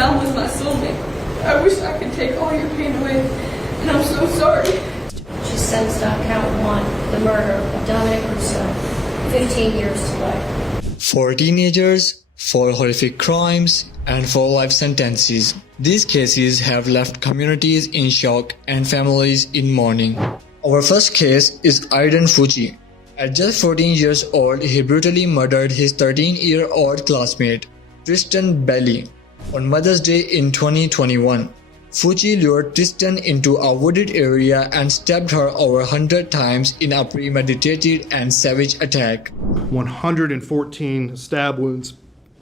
Goodale was my soulmate. I wish I could take all your pain away, and I'm so sorry. She sentenced on count 1, the murder of Dominic Russo, 15 years to life. 4 teenagers, 4 horrific crimes, and 4 life sentences. These cases have left communities in shock and families in mourning. Our first case is Aiden Fucci. At just 14 years old, he brutally murdered his 13-year-old classmate, Tristan Bailey, on Mother's Day in 2021. Fucci lured Tristan into a wooded area and stabbed her over 100 times in a premeditated and savage attack. 114 stab wounds,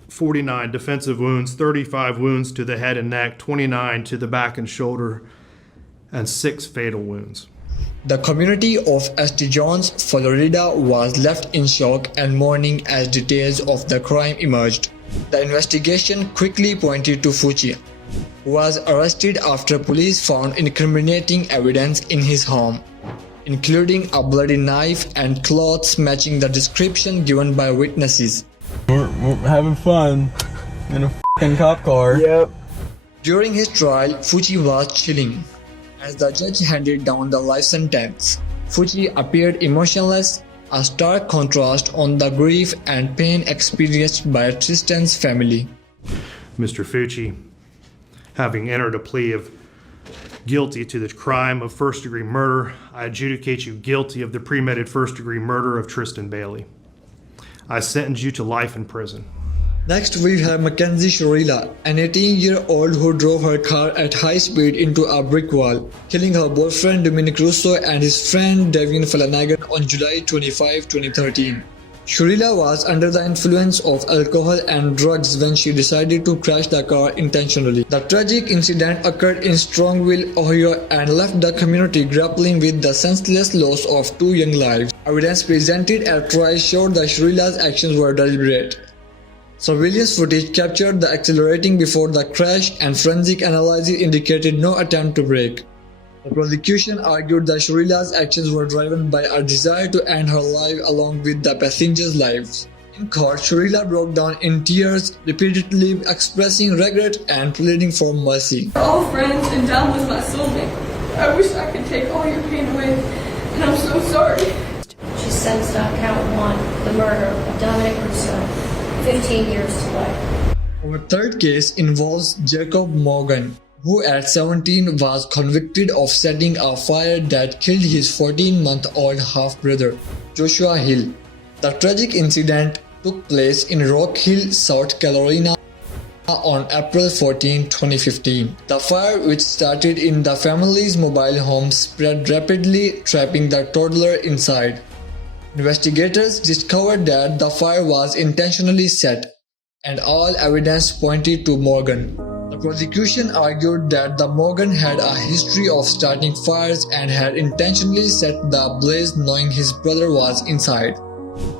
49 defensive wounds, 35 wounds to the head and neck, 29 to the back and shoulder, and 6 fatal wounds. The community of St. John's, Florida was left in shock and mourning as details of the crime emerged. The investigation quickly pointed to Fucci, who was arrested after police found incriminating evidence in his home, including a bloody knife and clothes matching the description given by witnesses. We're having fun in a f***ing cop car. Yep. During his trial, Fucci was chilling as the judge handed down the life sentence. Fucci appeared emotionless, a stark contrast on the grief and pain experienced by Tristan's family. Mr. Fucci, having entered a plea of guilty to the crime of first-degree murder, I adjudicate you guilty of the premeditated first-degree murder of Tristan Bailey. I sentence you to life in prison. Next, we have McKenzie Shurilla, an 18-year-old who drove her car at high speed into a brick wall, killing her boyfriend Dominic Russo and his friend Devin Flanagan on July 25, 2013. Shurilla was under the influence of alcohol and drugs when she decided to crash the car intentionally. The tragic incident occurred in Strongville, Ohio, and left the community grappling with the senseless loss of 2 young lives. Evidence presented at trial showed that Shurilla's actions were deliberate. Surveillance footage captured the accelerating before the crash, and forensic analysis indicated no attempt to brake. The prosecution argued that Shurilla's actions were driven by a desire to end her life along with the passengers' lives. In court, Shurilla broke down in tears, repeatedly expressing regret and pleading for mercy. We're all friends, and Dom was my soulmate. I wish I could take all your pain away, and I'm so sorry. She sentenced on count 1, the murder of Dominic Russo, 15 years to life. Our third case involves Jacob Morgan, who at 17 was convicted of setting a fire that killed his 14-month-old half-brother, Joshua Hill. The tragic incident took place in Rock Hill, South Carolina on April 14, 2015. The fire, which started in the family's mobile home, spread rapidly, trapping the toddler inside. Investigators discovered that the fire was intentionally set, and all evidence pointed to Morgan. The prosecution argued that the Morgan had a history of starting fires and had intentionally set the blaze knowing his brother was inside.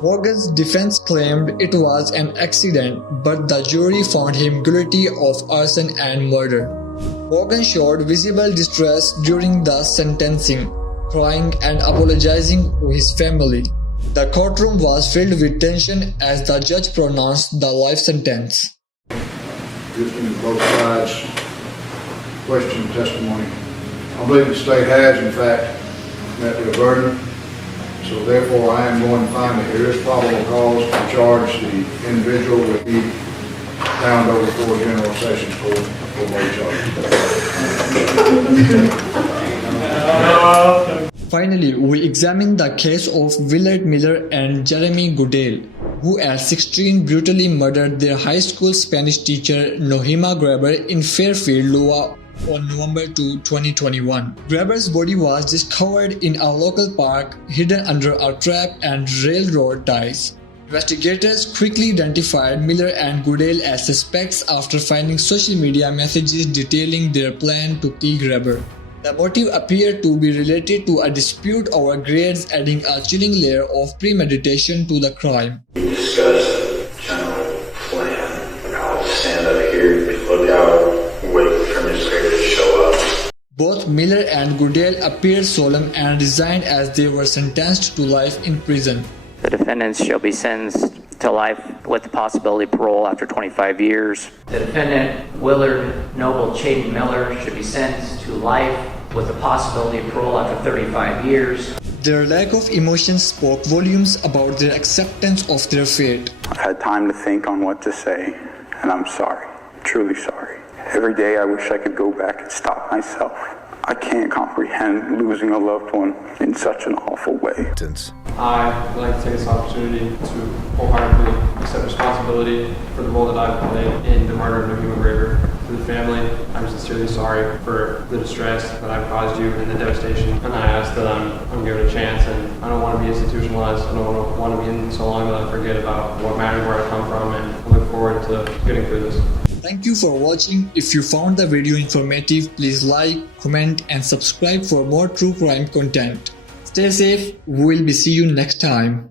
Morgan's defense claimed it was an accident, but the jury found him guilty of arson and murder. Morgan showed visible distress during the sentencing, crying and apologizing to his family. The courtroom was filled with tension as the judge pronounced the life sentence. Listening to both sides' question and testimony, I believe the state has, in fact, met their burden. So therefore, I am going to find that there is probable cause to charge the individual with the found over for General Sessions Court for both charges. Finally, we examine the case of Willard Miller and Jeremy Goodale, who at 16 brutally murdered their high school Spanish teacher Nohima Graber in Fairfield, Iowa on November 2, 2021. Graber's body was discovered in a local park, hidden under a trap and railroad ties. Investigators quickly identified Miller and Goodale as suspects after finding social media messages detailing their plan to kill Graber. The motive appeared to be related to a dispute over grades, adding a chilling layer of premeditation to the crime. We discussed general plan. I'll stand up here, look out, wait for Mr. to show up. Both Miller and Goodale appeared solemn and resigned as they were sentenced to life in prison. The defendants shall be sentenced to life with the possibility of parole after 25 years. The defendant, Willard Noble Chaden Miller, should be sentenced to life with the possibility of parole after 35 years. Their lack of emotion spoke volumes about their acceptance of their fate. I've had time to think on what to say, and I'm sorry, truly sorry. Every day I wish I could go back and stop myself. I can't comprehend losing a loved one in such an awful way. I'd like to take this opportunity to wholeheartedly accept responsibility for the role that I've played in the murder of New Graver. To the family, I'm sincerely sorry for the distress that I've caused you and the devastation. And I ask that I'm given a chance, and I don't want to be institutionalized. I don't want to be in so long that I forget about what matters, where I come from, and I look forward to getting through this. Thank you for watching. If you found the video informative, please like, comment and subscribe for more true crime content. Stay safe. We'll see you next time.